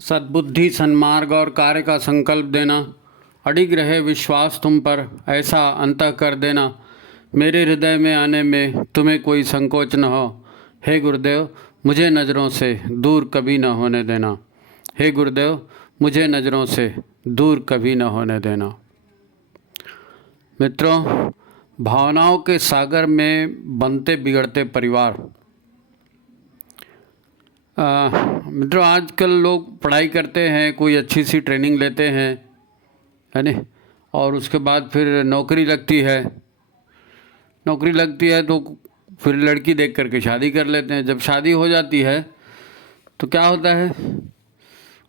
सद्बुद्धि, सन्मार्ग और कार्य का संकल्प देना, अडिग रहे विश्वास तुम पर, ऐसा अंतः कर देना, मेरे हृदय में आने में तुम्हें कोई संकोच न हो। हे गुरुदेव, मुझे नज़रों से दूर कभी न होने देना। हे गुरुदेव, मुझे नज़रों से दूर कभी न होने देना। मित्रों, भावनाओं के सागर में बनते बिगड़ते परिवार। मित्रों, आजकल लोग पढ़ाई करते हैं, कोई अच्छी सी ट्रेनिंग लेते हैं, है ना, और उसके बाद फिर नौकरी लगती है। नौकरी लगती है तो फिर लड़की देख करके शादी कर लेते हैं। जब शादी हो जाती है तो क्या होता है,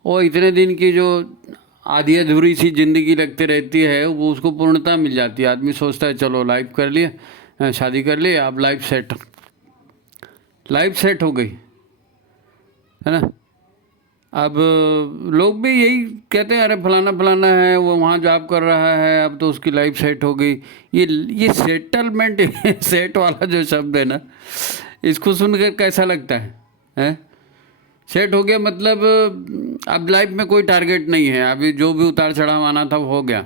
वो इतने दिन की जो आधी अधूरी सी ज़िंदगी लगती रहती है वो उसको पूर्णता मिल जाती है। आदमी सोचता है चलो लाइफ कर लिए, शादी कर लिए, अब लाइफ सेट हो गई, है ना। अब लोग भी यही कहते हैं, अरे फलाना फलाना है, वो वहाँ जॉब कर रहा है, अब तो उसकी लाइफ सेट हो गई। ये सेटलमेंट सेट वाला जो शब्द है ना, इसको सुनकर कैसा लगता है? सेट हो गया मतलब अब लाइफ में कोई टारगेट नहीं है, अभी जो भी उतार चढ़ाव आना था वो हो गया।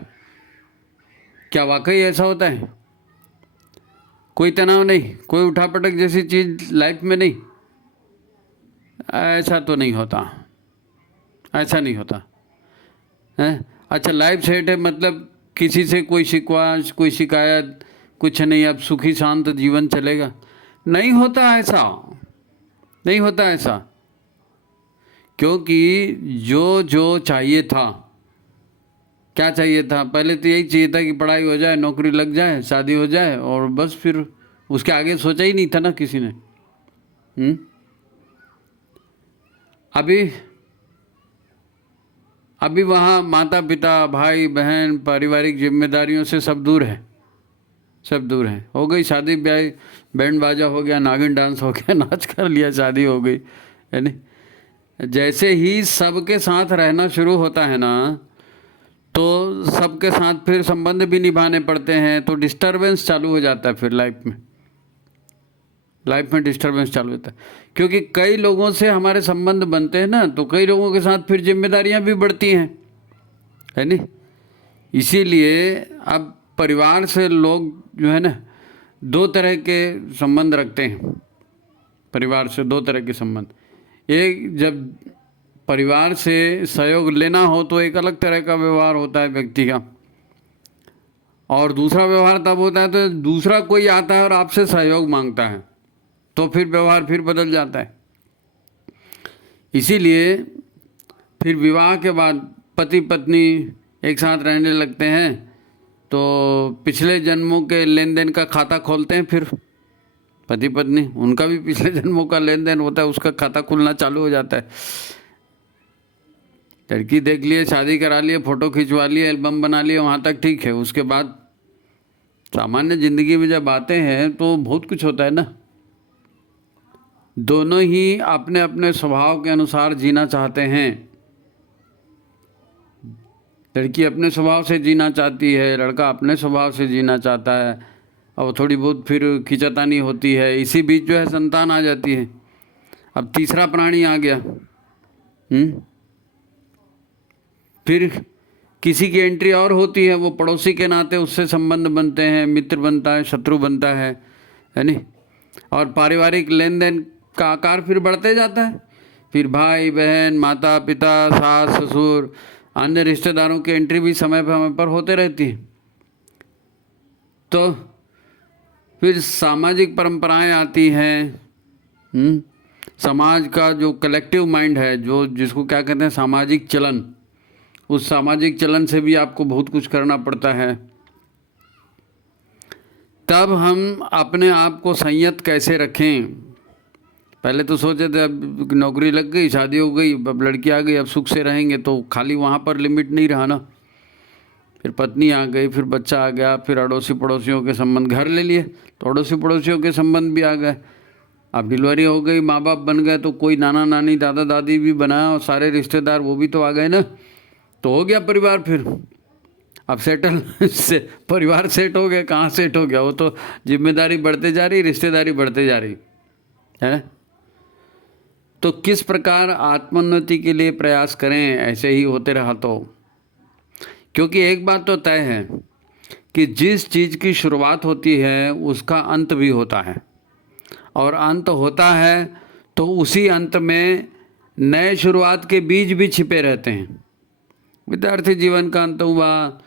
क्या वाकई ऐसा होता है? कोई तनाव नहीं, कोई उठापटक जैसी चीज़ लाइफ में नहीं? ऐसा तो नहीं होता, ऐसा नहीं होता है। अच्छा, लाइफ सेट है मतलब किसी से कोई शिकवा, कोई शिकायत कुछ नहीं, अब सुखी शांत जीवन चलेगा? नहीं होता ऐसा, नहीं होता ऐसा। क्योंकि जो जो चाहिए था, क्या चाहिए था? पहले तो यही चाहिए था कि पढ़ाई हो जाए, नौकरी लग जाए, शादी हो जाए, और बस फिर उसके आगे सोचा ही नहीं था ना किसी ने। अभी वहाँ माता पिता, भाई बहन, पारिवारिक जिम्मेदारियों से सब दूर है, सब दूर है। हो गई शादी ब्याह, बैंड बाजा हो गया, नागिन डांस हो गया, नाच कर लिया, शादी हो गई, है नहीं। जैसे ही सबके साथ रहना शुरू होता है ना, तो सबके साथ फिर संबंध भी निभाने पड़ते हैं, तो डिस्टरबेंस चालू हो जाता है। फिर लाइफ में डिस्टरबेंस चालू होता है, क्योंकि कई लोगों से हमारे संबंध बनते हैं ना, तो कई लोगों के साथ फिर जिम्मेदारियां भी बढ़ती हैं, है नहीं। इसीलिए अब परिवार से लोग जो है ना, दो तरह के संबंध रखते हैं। परिवार से दो तरह के संबंध, एक जब परिवार से सहयोग लेना हो तो एक अलग तरह का व्यवहार होता है व्यक्ति का, और दूसरा व्यवहार तब होता है तो दूसरा कोई आता है और आपसे सहयोग मांगता है, तो फिर व्यवहार फिर बदल जाता है। इसीलिए फिर विवाह के बाद पति पत्नी एक साथ रहने लगते हैं, तो पिछले जन्मों के लेन देन का खाता खोलते हैं। फिर पति पत्नी, उनका भी पिछले जन्मों का लेन देन होता है, उसका खाता खुलना चालू हो जाता है। लड़की देख लिए, शादी करा लिए, फ़ोटो खिंचवा लिए, एल्बम बना लिए, वहाँ तक ठीक है। उसके बाद सामान्य ज़िंदगी में जब आते हैं तो बहुत कुछ होता है ना। दोनों ही अपने अपने स्वभाव के अनुसार जीना चाहते हैं। लड़की अपने स्वभाव से जीना चाहती है, लड़का अपने स्वभाव से जीना चाहता है, और थोड़ी बहुत फिर खिंचातानी होती है। इसी बीच जो है संतान आ जाती है। अब तीसरा प्राणी आ गया। फिर किसी की एंट्री और होती है, वो पड़ोसी के नाते उससे संबंध बनते हैं, मित्र बनता है, शत्रु बनता है नहीं। और पारिवारिक लेन देन का आकार फिर बढ़ते जाता है। फिर भाई बहन, माता पिता, सास ससुर, अन्य रिश्तेदारों की एंट्री भी समय पर होते रहती है। तो फिर सामाजिक परंपराएं आती हैं। समाज का जो कलेक्टिव माइंड है, जो जिसको क्या कहते हैं सामाजिक चलन, उस सामाजिक चलन से भी आपको बहुत कुछ करना पड़ता है। तब हम अपने आप को संयत कैसे रखें? पहले तो सोचे थे अब नौकरी लग गई, शादी हो गई, अब लड़की आ गई, अब सुख से रहेंगे, तो खाली वहाँ पर लिमिट नहीं रहा ना। फिर पत्नी आ गई, फिर बच्चा आ गया, फिर अड़ोसी पड़ोसियों के संबंध, घर ले लिए तो अड़ोसी पड़ोसियों के संबंध भी आ गए। अब डिलीवरी हो गई, माँ बाप बन गए, तो कोई नाना नानी दादा दादी भी बनाया, और सारे रिश्तेदार वो भी तो आ गए ना, तो हो गया परिवार। फिर अब सेटल से परिवार सेट हो गया। कहाँ सेट हो गया? वो तो जिम्मेदारी बढ़ते जा रही, रिश्तेदारी बढ़ते जा रही है। तो किस प्रकार आत्मोन्नति के लिए प्रयास करें ऐसे ही होते रहा तो। क्योंकि एक बात तो तय है कि जिस चीज़ की शुरुआत होती है उसका अंत भी होता है, और अंत होता है तो उसी अंत में नए शुरुआत के बीज भी छिपे रहते हैं। विद्यार्थी जीवन का अंत हुआ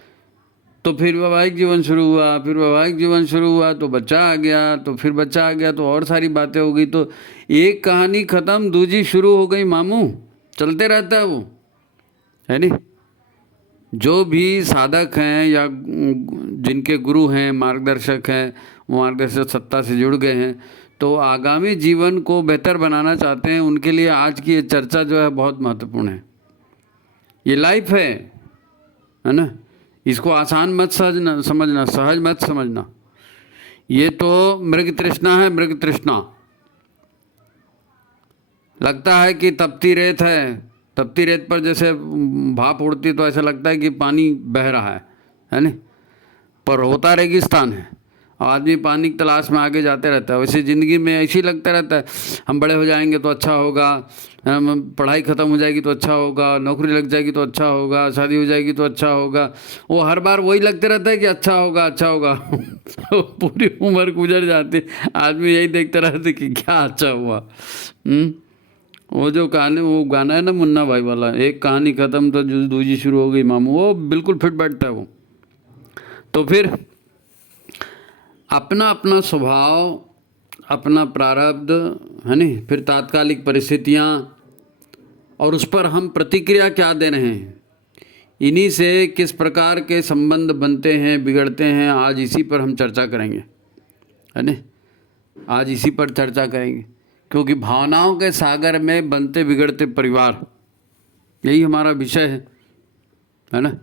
तो फिर वैवाहिक जीवन शुरू हुआ, फिर वैवाहिक जीवन शुरू हुआ तो बच्चा आ गया, तो फिर बच्चा आ गया तो और सारी बातें हो गई, तो एक कहानी ख़त्म दूसरी शुरू हो गई मामू, चलते रहता है वो, है नहीं। जो भी साधक हैं या जिनके गुरु हैं, मार्गदर्शक हैं, वो मार्गदर्शक सत्ता से जुड़ गए हैं, तो आगामी जीवन को बेहतर बनाना चाहते हैं, उनके लिए आज की ये चर्चा जो है बहुत महत्वपूर्ण है। ये लाइफ है ना। इसको आसान मत समझना, सहज मत समझना। ये तो मृग तृष्णा है, मृग तृष्णा। लगता है कि तपती रेत है, तपती रेत पर जैसे भाप उड़ती तो ऐसा लगता है कि पानी बह रहा है नहीं, पर होता रेगिस्तान है और आदमी पानी की तलाश में आगे जाते रहता है। वैसे ज़िंदगी में ऐसे ही लगता रहता है, हम बड़े हो जाएंगे तो अच्छा होगा, हम पढ़ाई ख़त्म हो जाएगी तो अच्छा होगा, नौकरी लग जाएगी तो अच्छा होगा, शादी हो जाएगी तो अच्छा होगा। वो हर बार वही लगते रहता है कि अच्छा होगा अच्छा होगा। पूरी उम्र गुजर जाती, आदमी यही देखते रहते कि क्या अच्छा हुआ। वो जो कहानी, वो गाना है ना मुन्ना भाई वाला, एक कहानी ख़त्म तो दूसरी शुरू हो गई मामू, वो बिल्कुल फिट बैठता है वो। तो फिर अपना अपना स्वभाव, अपना प्रारब्ध है नहीं, फिर तात्कालिक परिस्थितियाँ, और उस पर हम प्रतिक्रिया क्या दे रहे हैं, इन्हीं से किस प्रकार के संबंध बनते हैं, बिगड़ते हैं, आज इसी पर हम चर्चा करेंगे, है नहीं। आज इसी पर चर्चा करेंगे, क्योंकि भावनाओं के सागर में बनते बिगड़ते परिवार, यही हमारा विषय है ना।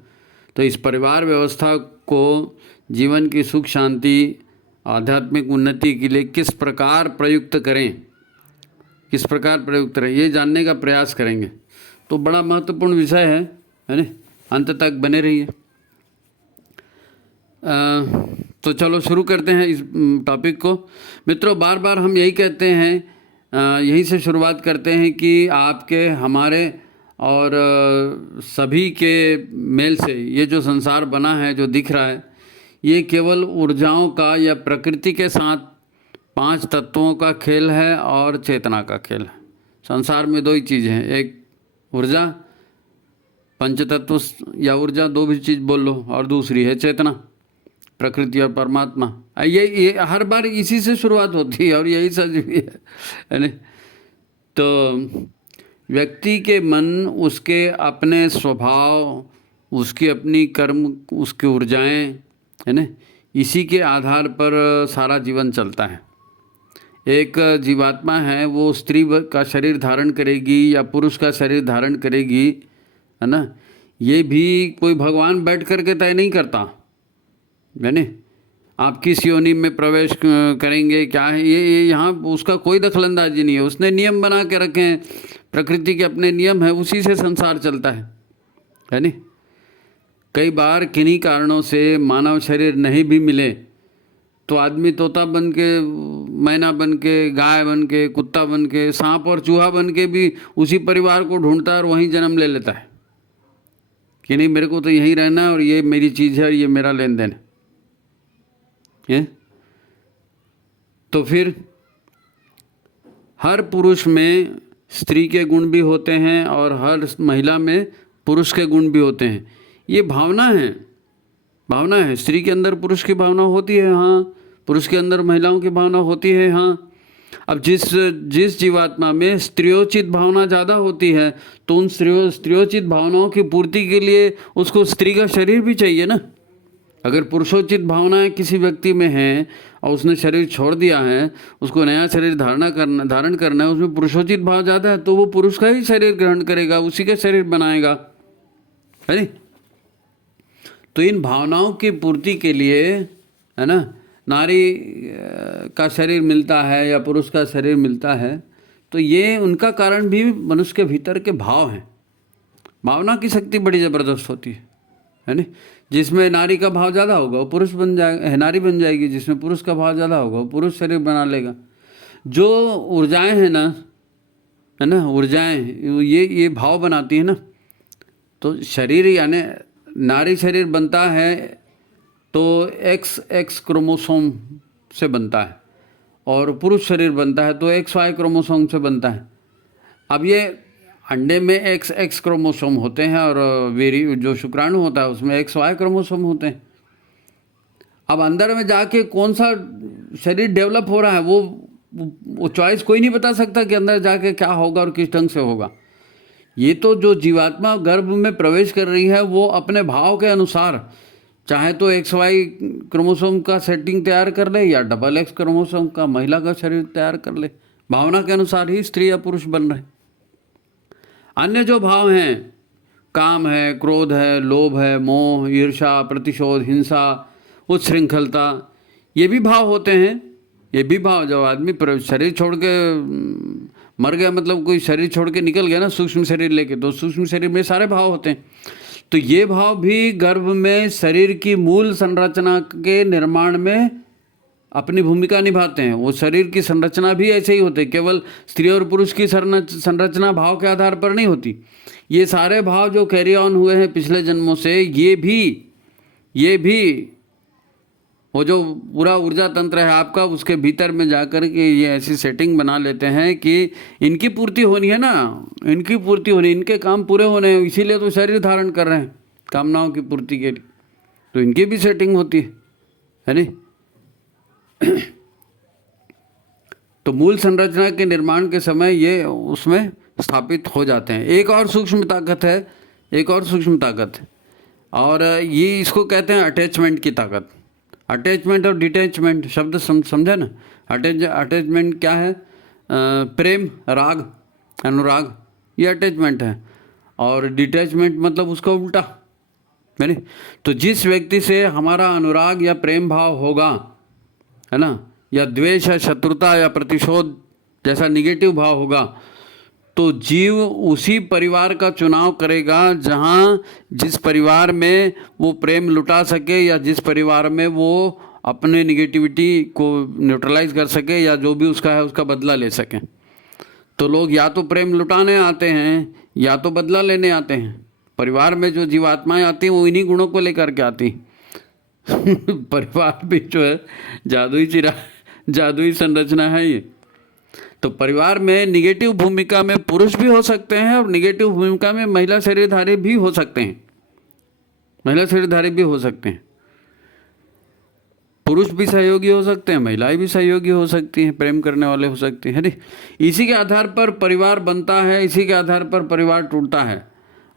तो इस परिवार व्यवस्था को जीवन की सुख शांति, आध्यात्मिक उन्नति के लिए किस प्रकार प्रयुक्त करें, किस प्रकार प्रयुक्त करें, ये जानने का प्रयास करेंगे। तो बड़ा महत्वपूर्ण विषय है ना। अंत तक बने रहिए। तो चलो शुरू करते हैं इस टॉपिक को। मित्रों, बार बार हम यही कहते हैं, यहीं से शुरुआत करते हैं कि आपके, हमारे और सभी के मेल से ये जो संसार बना है, जो दिख रहा है, ये केवल ऊर्जाओं का या प्रकृति के साथ 5 तत्वों का खेल है और चेतना का खेल है। संसार में 2 ही चीज़ें हैं, एक ऊर्जा, पंचतत्व या ऊर्जा, 2 भी चीज़ बोल लो, और दूसरी है चेतना, प्रकृति और परमात्मा। ये हर बार इसी से शुरुआत होती है और यही सच भी है नहीं। तो व्यक्ति के मन, उसके अपने स्वभाव, उसकी अपनी कर्म, उसकी ऊर्जाएं, है ना, इसी के आधार पर सारा जीवन चलता है। एक जीवात्मा है, वो स्त्री का शरीर धारण करेगी या पुरुष का शरीर धारण करेगी, है ना, ये भी कोई भगवान बैठ करके तय नहीं करता, है ना। आप किस योनि में प्रवेश करेंगे, क्या है, ये यहाँ उसका कोई दखलंदाजी नहीं है। उसने नियम बना के रखे हैं, प्रकृति के अपने नियम है, उसी से संसार चलता है नहीं। कई बार किन्हीं कारणों से मानव शरीर नहीं भी मिले तो आदमी तोता बन के, मैना बन के, गाय बन के, कुत्ता बन के, सांप और चूहा बन के भी उसी परिवार को ढूंढता है और वहीं जन्म ले लेता है कि नहीं, मेरे को तो यहीं रहना है और ये मेरी चीज़ है और ये मेरा लेन देन है। तो फिर हर पुरुष में स्त्री के गुण भी होते हैं और हर महिला में पुरुष के गुण भी होते हैं। ये भावना है, भावना है। स्त्री के अंदर पुरुष की भावना होती है, हाँ, पुरुष के अंदर महिलाओं की भावना होती है, हाँ। अब जिस जीवात्मा में स्त्रियोचित भावना ज़्यादा होती है तो उन स्त्रियोचित भावनाओं की पूर्ति के लिए उसको स्त्री का शरीर भी चाहिए ना। अगर पुरुषोचित भावनाएं किसी व्यक्ति में हैं और उसने शरीर छोड़ दिया है, उसको नया शरीर धारण करना है, उसमें पुरुषोचित भाव ज़्यादा है, तो वो पुरुष का ही शरीर ग्रहण करेगा, उसी का शरीर बनाएगा, है नहीं। तो इन भावनाओं की पूर्ति के लिए, है ना, नारी का शरीर मिलता है या पुरुष का शरीर मिलता है, तो ये उनका कारण भी मनुष्य के भीतर के भाव हैं। भावना की शक्ति बड़ी ज़बरदस्त होती है नहीं। जिसमें नारी का भाव ज़्यादा होगा वो पुरुष बन जाएगा, नारी बन जाएगी। जिसमें पुरुष का भाव ज़्यादा होगा वो पुरुष शरीर बना लेगा। जो ऊर्जाएं हैं ना, है ना, ऊर्जाएं, ये भाव बनाती है ना। तो शरीर यानी नारी शरीर बनता है तो एक्स क्रोमोसोम से बनता है, और पुरुष शरीर बनता है तो XY क्रोमोसोम से बनता है। अब ये अंडे में एक्स क्रोमोसोम होते हैं और वीर्य जो शुक्राणु होता है उसमें XY क्रोमोसोम होते हैं। अब अंदर में जाके कौन सा शरीर डेवलप हो रहा है वो चॉइस कोई नहीं बता सकता कि अंदर जाके क्या होगा और किस ढंग से होगा। ये तो जो जीवात्मा गर्भ में प्रवेश कर रही है वो अपने भाव के अनुसार चाहे तो XY क्रोमोसोम का सेटिंग तैयार कर ले या XX क्रोमोसोम का महिला का शरीर तैयार कर ले, भावना के अनुसार ही स्त्री या पुरुष बन रहे। अन्य जो भाव हैं, काम है, क्रोध है, लोभ है, मोह, ईर्ष्या, प्रतिशोध, हिंसा, उच्छृंखलता, ये भी भाव होते हैं। ये भी भाव, जब आदमी शरीर छोड़ के मर गया, मतलब कोई शरीर छोड़ के निकल गया ना सूक्ष्म शरीर लेके, तो सूक्ष्म शरीर में सारे भाव होते हैं। तो ये भाव भी गर्भ में शरीर की मूल संरचना के निर्माण में अपनी भूमिका निभाते हैं। वो शरीर की संरचना भी ऐसे ही होते हैं, केवल स्त्री और पुरुष की संरचना भाव के आधार पर नहीं होती। ये सारे भाव जो कैरी ऑन हुए हैं पिछले जन्मों से, ये भी वो जो पूरा ऊर्जा तंत्र है आपका, उसके भीतर में जाकर के ये ऐसी सेटिंग बना लेते हैं कि इनकी पूर्ति होनी है ना, इनकी पूर्ति होनी, इनके काम पूरे होने हैं, इसीलिए तो शरीर धारण कर रहे हैं कामनाओं की पूर्ति के लिए, तो इनकी भी सेटिंग होती है नहीं। तो मूल संरचना के निर्माण के समय ये उसमें स्थापित हो जाते हैं। एक और सूक्ष्म ताकत है, एक और सूक्ष्म ताकत है, और ये इसको कहते हैं अटैचमेंट की ताकत। अटैचमेंट और डिटैचमेंट शब्द समझा ना। अटैचमेंट क्या है? प्रेम, राग, अनुराग, ये अटैचमेंट है। और डिटैचमेंट मतलब उसका उल्टा, है। तो जिस व्यक्ति से हमारा अनुराग या प्रेम भाव होगा, है ना, या द्वेष या शत्रुता या प्रतिशोध जैसा निगेटिव भाव होगा, तो जीव उसी परिवार का चुनाव करेगा जहाँ जिस परिवार में वो प्रेम लुटा सके, या जिस परिवार में वो अपने निगेटिविटी को न्यूट्रलाइज कर सके, या जो भी उसका है उसका बदला ले सके। तो लोग या तो प्रेम लुटाने आते हैं या तो बदला लेने आते हैं। परिवार में जो जीवात्माएं आती हैं वो इन्हीं गुणों को लेकर के आती परिवार भी जो है जादुई संरचना है ये। तो परिवार में निगेटिव भूमिका में पुरुष भी हो सकते हैं और निगेटिव भूमिका में महिला शरीरधारी भी हो सकते हैं, महिला शरीरधारी भी हो सकते हैं। पुरुष भी सहयोगी हो सकते हैं, महिलाएं भी सहयोगी हो सकती हैं, प्रेम करने वाले हो सकते हैं, है। इसी के आधार पर परिवार बनता है, इसी के आधार पर परिवार टूटता है।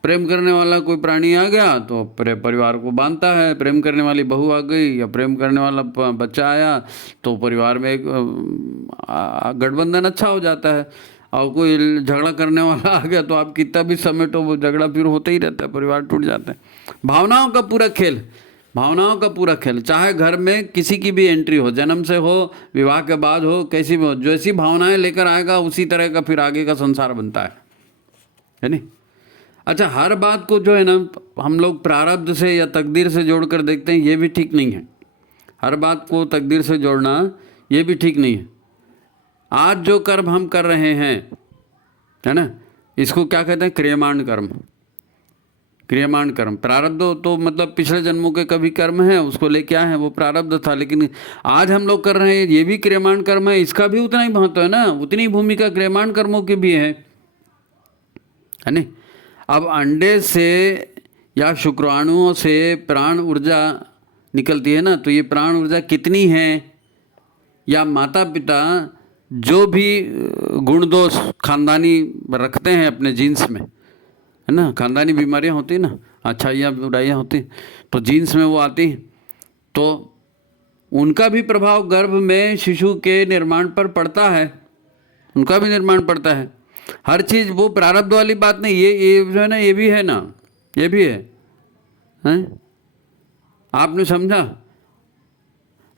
प्रेम करने वाला कोई प्राणी आ गया तो परिवार को बांधता है, प्रेम करने वाली बहू आ गई या प्रेम करने वाला बच्चा आया तो परिवार में एक गठबंधन अच्छा हो जाता है। और कोई झगड़ा करने वाला आ गया तो आप कितना भी समेटो वो झगड़ा फिर होता ही रहता है, परिवार टूट जाता है। भावनाओं का पूरा खेल, भावनाओं का पूरा खेल, चाहे घर में किसी की भी एंट्री हो, जन्म से हो, विवाह के बाद हो, कैसी भी हो, जैसी भावनाएं लेकर आएगा उसी तरह का फिर आगे का संसार बनता है नहीं। अच्छा, हर बात को जो है ना हम लोग प्रारब्ध से या तकदीर से जोड़कर देखते हैं, ये भी ठीक नहीं है। हर बात को तकदीर से जोड़ना ये भी ठीक नहीं है। आज जो कर्म हम कर रहे हैं, है ना, इसको क्या कहते हैं? क्रियमाण कर्म। क्रियमाण कर्म, प्रारब्ध तो मतलब पिछले जन्मों के कभी कर्म है उसको लेके आए हैं, वो प्रारब्ध था। लेकिन आज हम लोग कर रहे हैं ये भी क्रियमाण कर्म है, इसका भी उतना ही महत्व है ना, उतनी भूमिका क्रियमाण कर्मों की भी है नहीं। अब अंडे से या शुक्राणुओं से प्राण ऊर्जा निकलती है ना, तो ये प्राण ऊर्जा कितनी है, या माता पिता जो भी गुण दोष खानदानी रखते हैं अपने जीन्स में, है ना, खानदानी बीमारियां होती हैं ना, अच्छाइयाँ बुराइयाँ होती, तो जीन्स में वो आती, तो उनका भी प्रभाव गर्भ में शिशु के निर्माण पर पड़ता है, उनका भी निर्माण पड़ता है। हर चीज़ वो प्रारब्ध वाली बात नहीं, ये जो है ना, ये भी है ना, ये भी है, हैं? आपने समझा?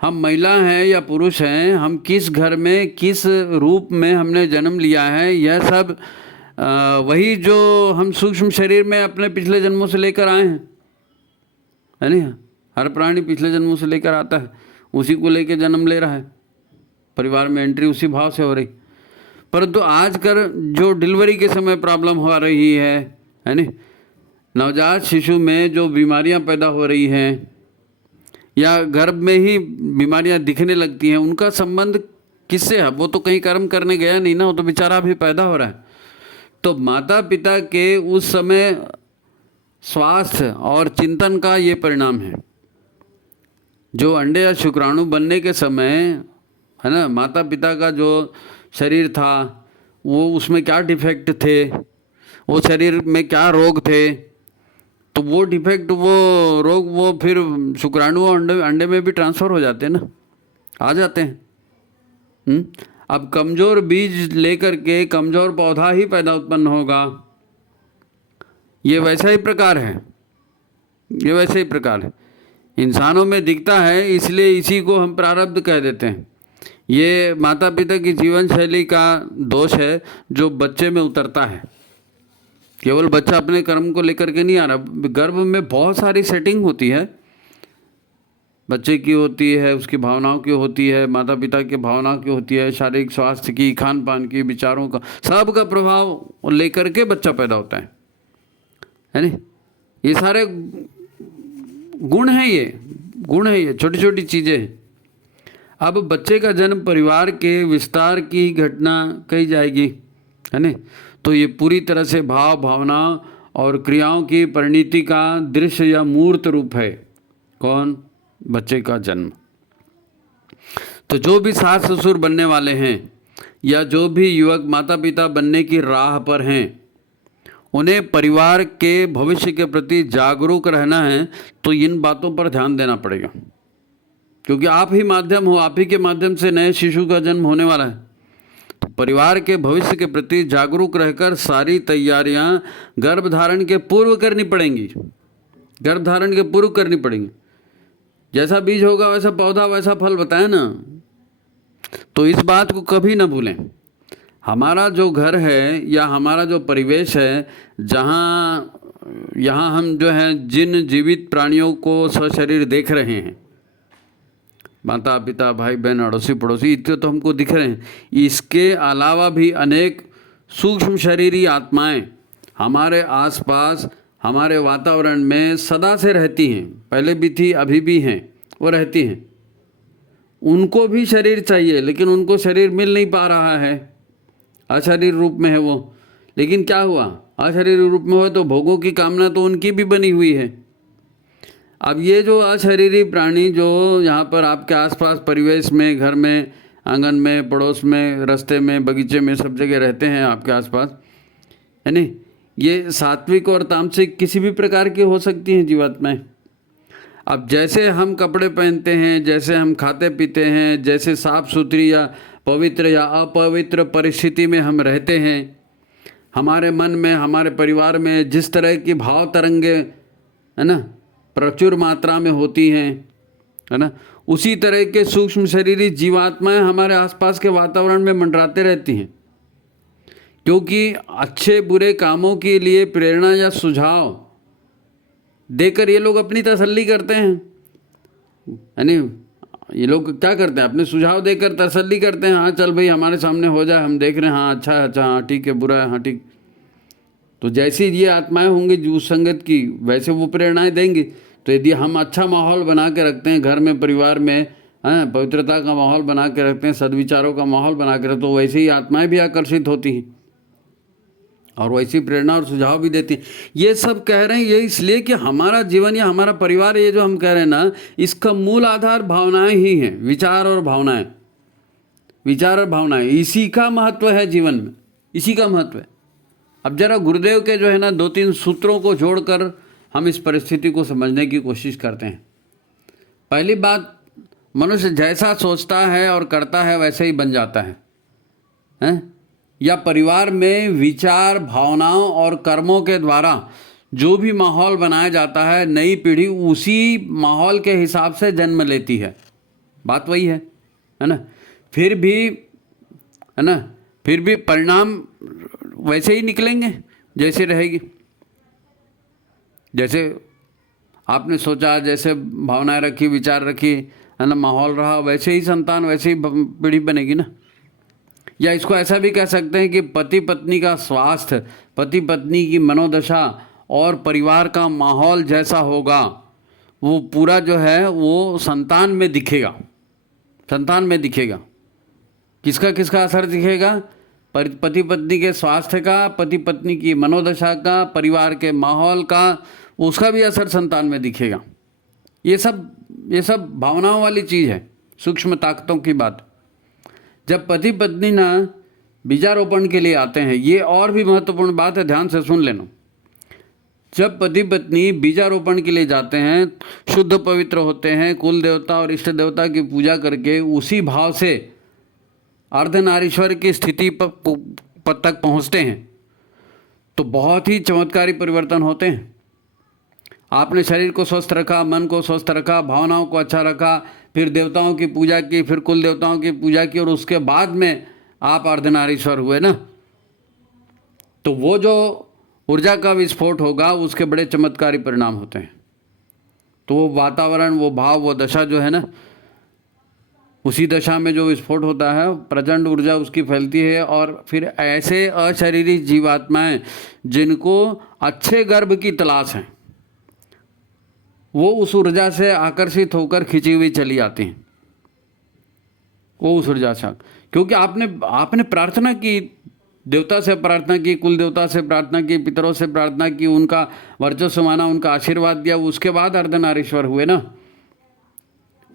हम महिला हैं या पुरुष हैं, हम किस घर में किस रूप में हमने जन्म लिया है, यह सब वही जो हम सूक्ष्म शरीर में अपने पिछले जन्मों से लेकर आए हैं, है नहीं। हर प्राणी पिछले जन्मों से लेकर आता है, उसी को लेकर जन्म ले रहा है, परिवार में एंट्री उसी भाव से हो रही। परंतु आजकल जो डिलीवरी के समय प्रॉब्लम हो रही है ना, नवजात शिशु में जो बीमारियां पैदा हो रही हैं या गर्भ में ही बीमारियां दिखने लगती हैं, उनका संबंध किससे है? वो तो कहीं कर्म करने गया नहीं ना, वो तो बेचारा अभी पैदा हो रहा है। तो माता पिता के उस समय स्वास्थ्य और चिंतन का ये परिणाम है। जो अंडे या शुक्राणु बनने के समय है ना, माता पिता का जो शरीर था वो उसमें क्या डिफेक्ट थे, वो शरीर में क्या रोग थे, तो वो डिफेक्ट, वो रोग, वो फिर शुक्राणु और अंडे में भी ट्रांसफ़र हो जाते हैं ना, आ जाते हैं। अब कमज़ोर बीज लेकर के कमज़ोर पौधा ही पैदा उत्पन्न होगा। ये वैसा ही प्रकार है, ये वैसे ही प्रकार है। इंसानों में दिखता है, इसलिए इसी को हम प्रारब्ध कह देते हैं। ये माता पिता की जीवन शैली का दोष है जो बच्चे में उतरता है। केवल बच्चा अपने कर्म को लेकर के नहीं आ रहा, गर्भ में बहुत सारी सेटिंग होती है, बच्चे की होती है, उसकी भावनाओं की होती है, माता पिता की भावनाओं की होती है, शारीरिक स्वास्थ्य की, खान पान की, विचारों का, सब का प्रभाव लेकर के बच्चा पैदा होता है ना। ये सारे गुण हैं, ये गुण है, ये छोटी छोटी चीज़ें हैं। अब बच्चे का जन्म परिवार के विस्तार की घटना कही जाएगी है ना, तो ये पूरी तरह से भाव, भावना और क्रियाओं की परिणति का दृश्य या मूर्त रूप है। कौन? बच्चे का जन्म। तो जो भी सास ससुर बनने वाले हैं या जो भी युवक माता पिता बनने की राह पर हैं, उन्हें परिवार के भविष्य के प्रति जागरूक रहना है, तो इन बातों पर ध्यान देना पड़ेगा, क्योंकि आप ही माध्यम हो, आप ही के माध्यम से नए शिशु का जन्म होने वाला है। तो परिवार के भविष्य के प्रति जागरूक रहकर सारी तैयारियां गर्भधारण के पूर्व करनी पड़ेंगी, गर्भधारण के पूर्व करनी पड़ेंगी। जैसा बीज होगा वैसा पौधा वैसा फल, बताए ना। तो इस बात को कभी ना भूलें। हमारा जो घर है या हमारा जो परिवेश है, यहाँ हम जो है जिन जीवित प्राणियों को सशरीर देख रहे हैं, माता पिता भाई बहन अड़ोसी पड़ोसी, इतने तो हमको दिख रहे हैं, इसके अलावा भी अनेक सूक्ष्म शरीरी आत्माएं हमारे आसपास हमारे वातावरण में सदा से रहती हैं, पहले भी थी अभी भी हैं, वो रहती हैं। उनको भी शरीर चाहिए, लेकिन उनको शरीर मिल नहीं पा रहा है, अशरीर रूप में है वो। लेकिन क्या हुआ, अशरीर रूप में हो तो भोगों की कामना तो उनकी भी बनी हुई है। अब ये जो अशरीरी प्राणी जो यहाँ पर आपके आसपास परिवेश में, घर में, आंगन में, पड़ोस में, रास्ते में, बगीचे में, सब जगह रहते हैं आपके आसपास, है नहीं, ये सात्विक और तामसिक किसी भी प्रकार की हो सकती हैं जीवात्माएं। अब जैसे हम कपड़े पहनते हैं, जैसे हम खाते पीते हैं, जैसे साफ सुथरी या पवित्र या अपवित्र परिस्थिति में हम रहते हैं, हमारे मन में, हमारे परिवार में जिस तरह की भाव तरंगे है ना प्रचुर मात्रा में होती हैं, है ना, उसी तरह के सूक्ष्म शरीरी जीवात्माएं हमारे आसपास के वातावरण में मंडराते रहती हैं। क्योंकि अच्छे बुरे कामों के लिए प्रेरणा या सुझाव देकर ये लोग अपनी तसल्ली करते हैं, यानी ये लोग क्या करते हैं, अपने सुझाव देकर तसल्ली करते हैं। हाँ चल भाई हमारे सामने हो जाए, हम देख रहे हैं, हाँ अच्छा है, अच्छा हाँ ठीक है, बुरा है हाँ ठीक। तो जैसी ये आत्माएं होंगी उस संगत की, वैसे वो प्रेरणाएं देंगी। तो यदि हम अच्छा माहौल बना के रखते हैं घर में, परिवार में, पवित्रता का माहौल बना के रखते हैं, सद्विचारों का माहौल बना के रखते, तो वैसे ही आत्माएं भी आकर्षित होती हैं और वैसी प्रेरणा और सुझाव भी देती हैं। ये सब कह रहे हैं ये इसलिए कि हमारा जीवन या हमारा परिवार, ये जो हम कह रहे हैं ना, इसका मूल आधार भावनाएं ही हैं, विचार और भावनाएं, विचार और भावनाएं, इसी का महत्व है जीवन में, इसी का महत्व है। अब जरा गुरुदेव के जो है ना 2-3 सूत्रों को जोड़कर हम इस परिस्थिति को समझने की कोशिश करते हैं। पहली बात, मनुष्य जैसा सोचता है और करता है वैसे ही बन जाता है, हैं? या परिवार में विचार, भावनाओं और कर्मों के द्वारा जो भी माहौल बनाया जाता है, नई पीढ़ी उसी माहौल के हिसाब से जन्म लेती है। बात वही है ना। फिर भी है ना, फिर भी परिणाम वैसे ही निकलेंगे जैसे रहेगी, जैसे आपने सोचा, जैसे भावनाएं रखी, विचार रखी, है ना, माहौल रहा, वैसे ही संतान, वैसे ही पीढ़ी बनेगी ना। या इसको ऐसा भी कह सकते हैं कि पति पत्नी का स्वास्थ्य, पति पत्नी की मनोदशा और परिवार का माहौल जैसा होगा वो पूरा जो है वो संतान में दिखेगा। संतान में दिखेगा। किसका किसका असर दिखेगा? पति पत्नी के स्वास्थ्य का, पति पत्नी की मनोदशा का, परिवार के माहौल का, उसका भी असर संतान में दिखेगा। ये सब भावनाओं वाली चीज़ है, सूक्ष्म ताकतों की बात। जब पति पत्नी ना बीजारोपण के लिए आते हैं, ये और भी महत्वपूर्ण बात है, ध्यान से सुन लेना। जब पति पत्नी बीजारोपण के लिए जाते हैं, शुद्ध पवित्र होते हैं, कुल देवता और इष्ट देवता की पूजा करके उसी भाव से अर्धनारीश्वर की स्थिति तक पहुंचते हैं, तो बहुत ही चमत्कारी परिवर्तन होते हैं। आपने शरीर को स्वस्थ रखा, मन को स्वस्थ रखा, भावनाओं को अच्छा रखा, फिर देवताओं की पूजा की, फिर कुल देवताओं की पूजा की, और उसके बाद में आप अर्धनारीश्वर हुए ना, तो वो जो ऊर्जा का विस्फोट होगा उसके बड़े चमत्कारी परिणाम होते हैं। तो वो वातावरण, वो भाव, वो दशा जो है ना, उसी दशा में जो विस्फोट होता है, प्रचंड ऊर्जा उसकी फैलती है। और फिर ऐसे अशरीरी जीवात्माएं जिनको अच्छे गर्भ की तलाश है, वो उस ऊर्जा से आकर्षित होकर खिंची हुई चली आती हैं। वो उस ऊर्जा से, क्योंकि आपने प्रार्थना की, देवता से प्रार्थना की, कुल देवता से प्रार्थना की, पितरों से प्रार्थना की, उनका वर्चस्व माना, उनका आशीर्वाद दिया, उसके बाद अर्धनारीश्वर हुए ना,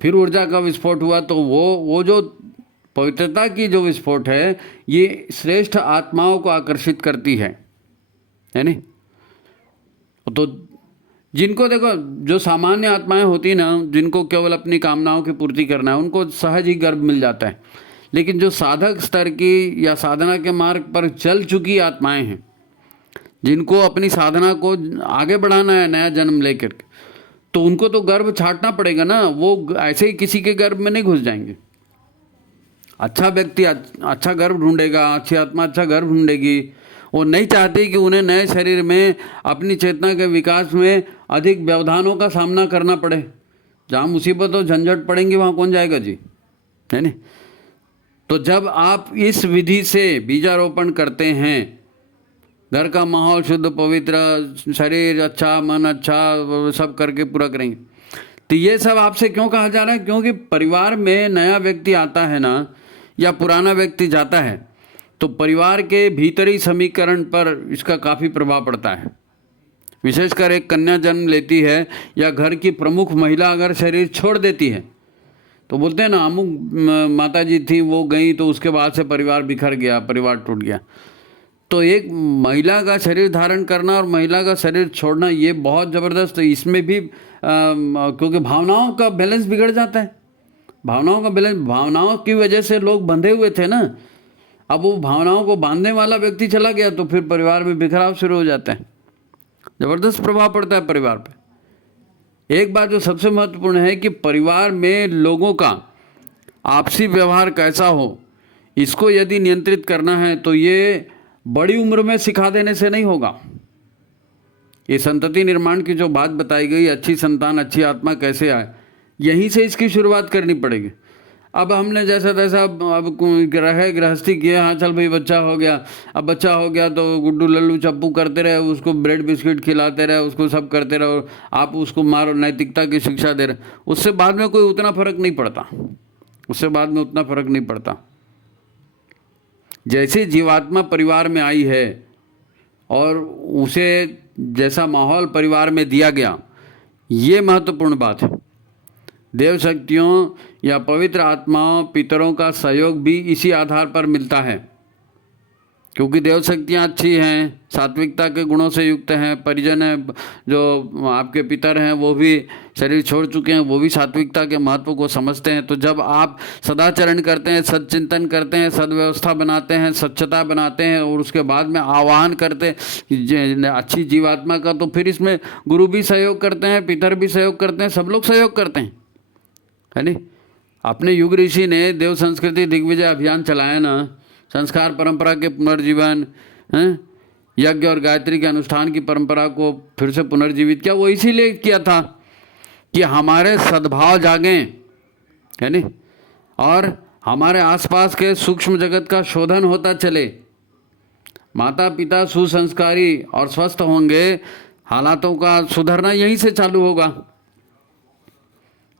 फिर ऊर्जा का विस्फोट हुआ। तो वो जो पवित्रता की जो विस्फोट है, ये श्रेष्ठ आत्माओं को आकर्षित करती है नहीं? तो जिनको देखो, जो सामान्य आत्माएं होती ना, जिनको केवल अपनी कामनाओं की पूर्ति करना है, उनको सहज ही गर्भ मिल जाता है। लेकिन जो साधक स्तर की या साधना के मार्ग पर चल चुकी आत्माएं हैं, जिनको अपनी साधना को आगे बढ़ाना है नया जन्म लेकर के, तो उनको तो गर्भ छाटना पड़ेगा ना। वो ऐसे ही किसी के गर्भ में नहीं घुस जाएंगे। अच्छा व्यक्ति अच्छा गर्भ ढूंढेगा, अच्छी आत्मा अच्छा गर्भ ढूंढेगी। वो नहीं चाहती कि उन्हें नए शरीर में अपनी चेतना के विकास में अधिक व्यवधानों का सामना करना पड़े। जहाँ मुसीबत और झंझट पड़ेंगी वहाँ कौन जाएगा जी, है नहीं? तो जब आप इस विधि से बीजारोपण करते हैं, घर का माहौल शुद्ध पवित्र, शरीर अच्छा, मन अच्छा, सब करके पूरा करेंगे। तो ये सब आपसे क्यों कहा जा रहा है? क्योंकि परिवार में नया व्यक्ति आता है ना, या पुराना व्यक्ति जाता है, तो परिवार के भीतरी समीकरण पर इसका काफ़ी प्रभाव पड़ता है। विशेषकर एक कन्या जन्म लेती है या घर की प्रमुख महिला अगर शरीर छोड़ देती है, तो बोलते हैं ना, अमुक माता जी थी, वो गई तो उसके बाद से परिवार बिखर गया, परिवार टूट गया। तो एक महिला का शरीर धारण करना और महिला का शरीर छोड़ना, ये बहुत ज़बरदस्त है। इसमें भी क्योंकि भावनाओं का बैलेंस बिगड़ जाता है। भावनाओं का बैलेंस, भावनाओं की वजह से लोग बंधे हुए थे ना, अब वो भावनाओं को बांधने वाला व्यक्ति चला गया, तो फिर परिवार में बिखराव शुरू हो जाता है। ज़बरदस्त प्रभाव पड़ता है परिवार पे। एक बात जो सबसे महत्वपूर्ण है कि परिवार में लोगों का आपसी व्यवहार कैसा हो, इसको यदि नियंत्रित करना है तो ये बड़ी उम्र में सिखा देने से नहीं होगा। ये संतति निर्माण की जो बात बताई गई, अच्छी संतान, अच्छी आत्मा कैसे आए, यहीं से इसकी शुरुआत करनी पड़ेगी। अब हमने जैसा तैसा अब गृहस्थी किया, हाँ चल भाई बच्चा हो गया, अब बच्चा हो गया तो गुड्डू लल्लू चप्पू करते रहे, उसको ब्रेड बिस्किट खिलाते रहे, उसको सब करते रहे, आप उसको मारो, नैतिकता की शिक्षा दे रहे, उससे बाद में कोई उतना फर्क नहीं पड़ता। उससे बाद में उतना फर्क नहीं पड़ता। जैसे जीवात्मा परिवार में आई है और उसे जैसा माहौल परिवार में दिया गया, ये महत्वपूर्ण बात है। देव शक्तियों या पवित्र आत्माओं, पितरों का सहयोग भी इसी आधार पर मिलता है, क्योंकि देव शक्तियाँ अच्छी हैं, सात्विकता के गुणों से युक्त हैं। परिजन हैं, जो आपके पितर हैं, वो भी शरीर छोड़ चुके हैं, वो भी सात्विकता के महत्व को समझते हैं। तो जब आप सदाचरण करते हैं, सदचिंतन करते हैं, सदव्यवस्था बनाते हैं, स्वच्छता बनाते हैं और उसके बाद में आवाहन करते हैं अच्छी जीवात्मा का, तो फिर इसमें गुरु भी सहयोग करते हैं, पितर भी सहयोग करते हैं, सब लोग सहयोग करते हैं, है नहीं? अपने युग ऋषि ने देव संस्कृति दिग्विजय अभियान चलाया ना, संस्कार परंपरा के पुनर्जीवन, यज्ञ और गायत्री के अनुष्ठान की परंपरा को फिर से पुनर्जीवित किया। वो इसीलिए किया था कि हमारे सद्भाव जागें, है नहीं, और हमारे आसपास के सूक्ष्म जगत का शोधन होता चले, माता पिता सुसंस्कारी और स्वस्थ होंगे, हालातों का सुधरना यहीं से चालू होगा।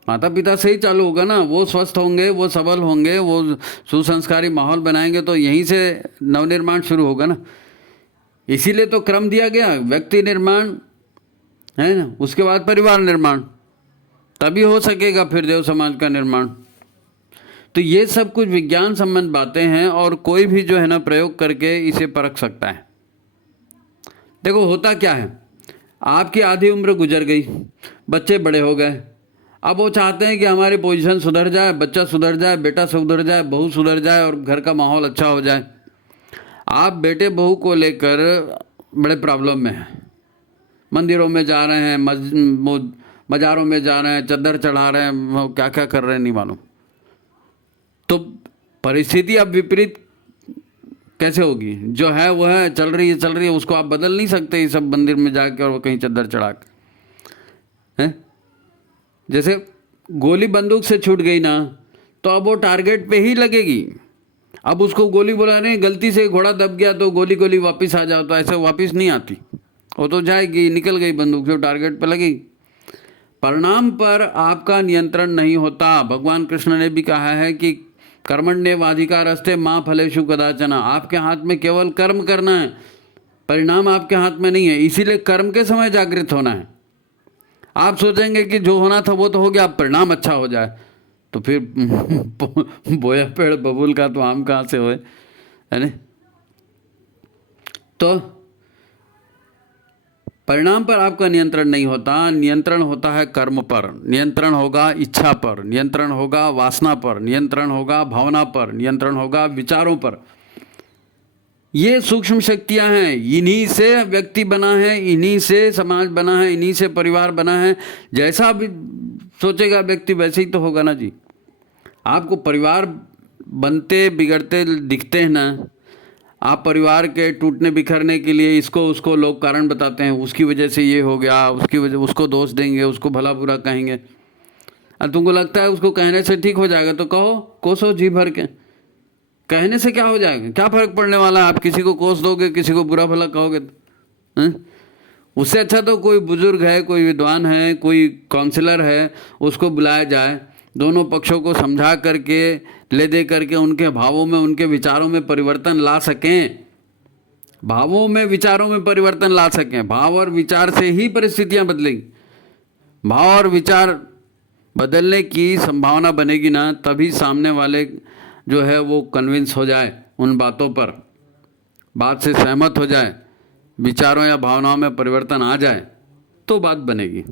माता पिता से ही चालू होगा ना, वो स्वस्थ होंगे, वो सबल होंगे, वो सुसंस्कारी माहौल बनाएंगे तो यहीं से नवनिर्माण शुरू होगा ना। इसीलिए तो क्रम दिया गया, व्यक्ति निर्माण है ना, उसके बाद परिवार निर्माण, तभी हो सकेगा फिर देव समाज का निर्माण। तो ये सब कुछ विज्ञान संबंध बातें हैं और कोई भी जो है ना प्रयोग करके इसे परख सकता है। देखो होता क्या है, आपकी आधी उम्र गुजर गई, बच्चे बड़े हो गए, अब वो चाहते हैं कि हमारी पोजीशन सुधर जाए, बच्चा सुधर जाए, बेटा सुधर जाए, बहू सुधर जाए और घर का माहौल अच्छा हो जाए। आप बेटे बहू को लेकर बड़े प्रॉब्लम में हैं, मंदिरों में जा रहे हैं, मज़ारों में जा रहे हैं, चद्दर चढ़ा रहे हैं, क्या क्या कर रहे हैं नहीं मालूम। तो परिस्थिति अब विपरीत कैसे होगी? जो है वो है, चल रही है, उसको आप बदल नहीं सकते ये सब मंदिर में जाके और कहीं चद्दर चढ़ा के। हैं जैसे गोली बंदूक से छूट गई ना, तो अब वो टारगेट पे ही लगेगी। अब उसको गोली बुला रहे हैं, गलती से घोड़ा दब गया तो गोली वापस आ जाओ, तो ऐसे वापस नहीं आती, वो तो जाएगी, निकल गई बंदूक से, टारगेट पे लगेगी। परिणाम पर आपका नियंत्रण नहीं होता। भगवान कृष्ण ने भी कहा है कि कर्मण्येवाधिकारस्ते मा फलेषु कदाचन, आपके हाथ में केवल कर्म करना है, परिणाम आपके हाथ में नहीं है। इसीलिए कर्म के समय जागृत होना है। आप सोचेंगे कि जो होना था वो तो हो गया, अब परिणाम अच्छा हो जाए, तो फिर बोया पेड़ बबूल का तो आम कहाँ से होए, है ना। तो परिणाम पर आपका नियंत्रण नहीं होता, नियंत्रण होता है कर्म पर, नियंत्रण होगा इच्छा पर, नियंत्रण होगा वासना पर, नियंत्रण होगा भावना पर, नियंत्रण होगा विचारों पर। ये सूक्ष्म शक्तियां हैं, इन्हीं से व्यक्ति बना है, इन्हीं से समाज बना है, इन्हीं से परिवार बना है। जैसा भी सोचेगा व्यक्ति वैसे ही तो होगा ना जी। आपको परिवार बनते बिगड़ते दिखते हैं ना, आप परिवार के टूटने बिखरने के लिए इसको उसको लोग कारण बताते हैं, उसकी वजह से ये हो गया, उसकी वजह, उसको दोष देंगे, उसको भला बुरा कहेंगे। और तुमको लगता है उसको कहने से ठीक हो जाएगा तो कहो, कोसो जी भर के, कहने से क्या हो जाएगा, क्या फर्क पड़ने वाला है? आप किसी को कोस दोगे, किसी को बुरा भला कहोगे तो उससे अच्छा तो कोई बुजुर्ग है, कोई विद्वान है, कोई काउंसलर है, उसको बुलाया जाए, दोनों पक्षों को समझा करके ले दे करके उनके भावों में, उनके विचारों में परिवर्तन ला सकें, भावों में विचारों में परिवर्तन ला सकें। भाव और विचार से ही परिस्थितियां बदलेंगी। भाव और विचार बदलने की संभावना बनेगी ना, तभी सामने वाले जो है वो कन्विंस हो जाए उन बातों पर, बात से सहमत हो जाए, विचारों या भावनाओं में परिवर्तन आ जाए, तो बात बनेगी।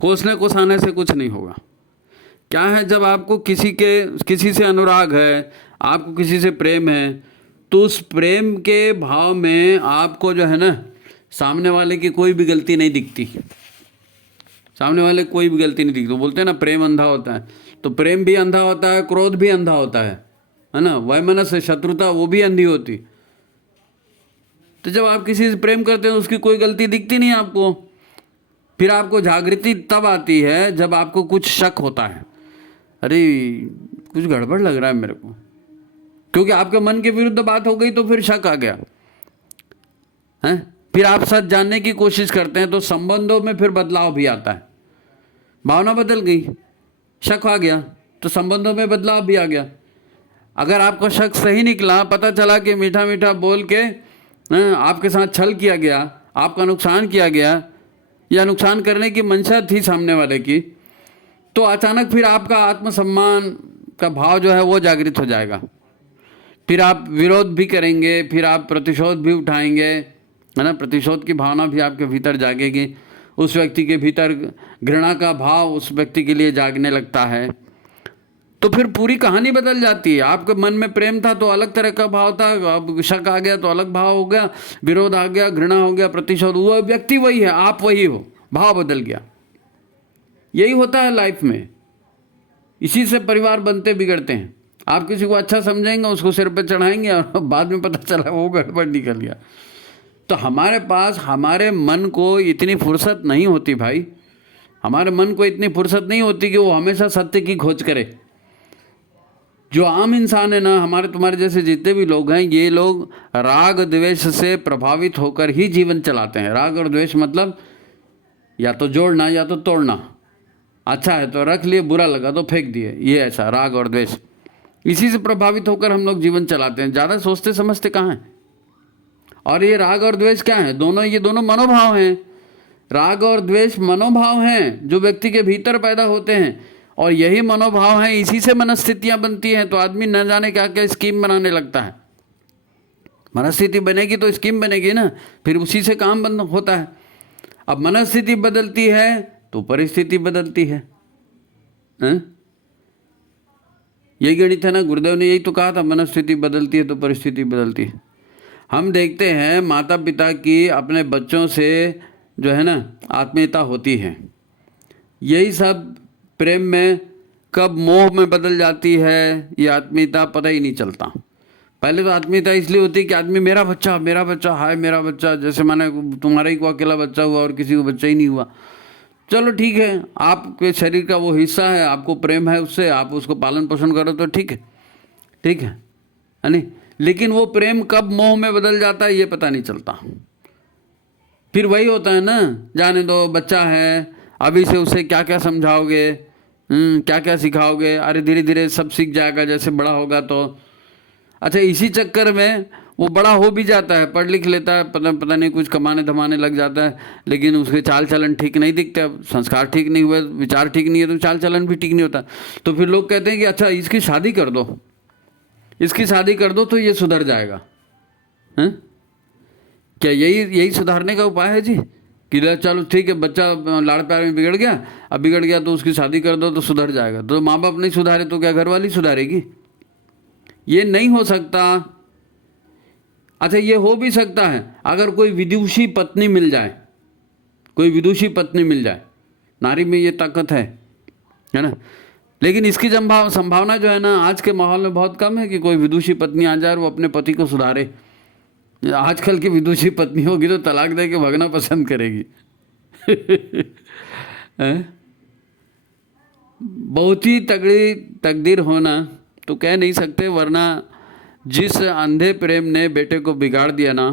कोसने कोसाने से कुछ नहीं होगा। क्या है, जब आपको किसी से अनुराग है, आपको किसी से प्रेम है, तो उस प्रेम के भाव में आपको जो है ना सामने वाले की कोई भी गलती नहीं दिखती, सामने वाले कोई भी गलती नहीं दिखती। बोलते हैं ना प्रेम अंधा होता है, तो प्रेम भी अंधा होता है, क्रोध भी अंधा होता है ना, वैमनस्य शत्रुता वो भी अंधी होती। तो जब आप किसी से प्रेम करते हैं उसकी कोई गलती दिखती नहीं आपको, फिर आपको जागृति तब आती है जब आपको कुछ शक होता है, अरे कुछ गड़बड़ लग रहा है मेरे को, क्योंकि आपके मन के विरुद्ध बात हो गई तो फिर शक आ गया है। फिर आप सच जानने की कोशिश करते हैं तो संबंधों में फिर बदलाव भी आता है। भावना बदल गई, शक आ गया, तो संबंधों में बदलाव भी आ गया। अगर आपका शक सही निकला, पता चला कि मीठा मीठा बोल के आपके साथ छल किया गया, आपका नुकसान किया गया, या नुकसान करने की मंशा थी सामने वाले की, तो अचानक फिर आपका आत्मसम्मान का भाव जो है वो जागृत हो जाएगा। फिर आप विरोध भी करेंगे, फिर आप प्रतिशोध भी उठाएंगे, है ना, प्रतिशोध की भावना भी आपके भीतर जागेगी। उस व्यक्ति के भीतर घृणा का भाव उस व्यक्ति के लिए जागने लगता है, तो फिर पूरी कहानी बदल जाती है। आपके मन में प्रेम था तो अलग तरह का भाव था, अब शक आ गया तो अलग भाव हो गया, विरोध आ गया, घृणा हो गया, प्रतिशोध, वो व्यक्ति वही है, आप वही हो, भाव बदल गया। यही होता है लाइफ में, इसी से परिवार बनते बिगड़ते हैं। आप किसी को अच्छा समझेंगे, उसको सिर पे चढ़ाएंगे और बाद में पता चला वो गड़बड़ निकल गया। तो हमारे पास हमारे मन को इतनी फुर्सत नहीं होती भाई, हमारे मन को इतनी फुर्सत नहीं होती कि वो हमेशा सत्य की खोज करे। जो आम इंसान है ना, हमारे तुम्हारे जैसे जितने भी लोग हैं, ये लोग राग द्वेष से प्रभावित होकर ही जीवन चलाते हैं। राग और द्वेष मतलब या तो जोड़ना या तो तोड़ना। अच्छा है तो रख लिए, बुरा लगा तो फेंक दिए, ये ऐसा राग और द्वेष। इसी से प्रभावित होकर हम लोग जीवन चलाते हैं, ज़्यादा सोचते समझते कहाँ हैं। और ये राग और द्वेष क्या है? दोनों, ये दोनों मनोभाव हैं। राग और द्वेष मनोभाव हैं जो व्यक्ति के भीतर पैदा होते हैं, और यही मनोभाव हैं, इसी से मनस्थितियाँ बनती हैं। तो आदमी न जाने क्या क्या स्कीम बनाने लगता है। मनस्थिति बनेगी तो स्कीम बनेगी ना, फिर उसी से काम बंद होता है। अब मनस्थिति बदलती है तो परिस्थिति बदलती है, यही गणित है ना। गुरुदेव ने यही तो कहा था, मनस्थिति बदलती है तो परिस्थिति बदलती है। हम देखते हैं माता पिता की अपने बच्चों से जो है ना आत्मीयता होती है, यही सब प्रेम में कब मोह में बदल जाती है, ये आत्मीयता पता ही नहीं चलता। पहले तो आत्मीयता इसलिए होती है कि आदमी मेरा बच्चा हाय मेरा बच्चा, जैसे माने तुम्हारा ही को अकेला बच्चा हुआ और किसी को बच्चा ही नहीं हुआ। चलो ठीक है, आपके शरीर का वो हिस्सा है, आपको प्रेम है उससे, आप उसको पालन पोषण करो तो ठीक है नहीं। लेकिन वो प्रेम कब मोह में बदल जाता है ये पता नहीं चलता। फिर वही होता है ना, जाने दो बच्चा है, अभी से उसे क्या क्या समझाओगे, क्या क्या सिखाओगे, अरे धीरे धीरे सब सीख जाएगा जैसे बड़ा होगा तो। अच्छा, इसी चक्कर में वो बड़ा हो भी जाता है, पढ़ लिख लेता है, पता नहीं कुछ कमाने धमाने लग जाता है, लेकिन उसके चाल चलन ठीक नहीं दिखते। संस्कार ठीक नहीं हुए, विचार ठीक नहीं है तो चाल चलन भी ठीक नहीं होता। तो फिर लोग कहते हैं कि अच्छा इसकी शादी कर दो, इसकी शादी कर दो तो ये सुधर जाएगा। हैं? क्या यही सुधारने का उपाय है जी? कि चलो ठीक है, बच्चा लाड़ प्यार में बिगड़ गया, अब बिगड़ गया तो उसकी शादी कर दो तो सुधर जाएगा। तो माँ बाप नहीं सुधारे तो क्या घरवाली सुधारेगी? ये नहीं हो सकता। अच्छा, ये हो भी सकता है अगर कोई विदुषी पत्नी मिल जाए, कोई विदुषी पत्नी मिल जाए, नारी में ये ताकत है ना। लेकिन इसकी संभावना जो है ना आज के माहौल में बहुत कम है कि कोई विदुषी पत्नी आ जाए और वो अपने पति को सुधारे। आजकल की विदुषी पत्नी होगी तो तलाक दे के भगना पसंद करेगी। बहुत ही तगड़ी तकदीर होना तो कह नहीं सकते, वरना जिस अंधे प्रेम ने बेटे को बिगाड़ दिया ना,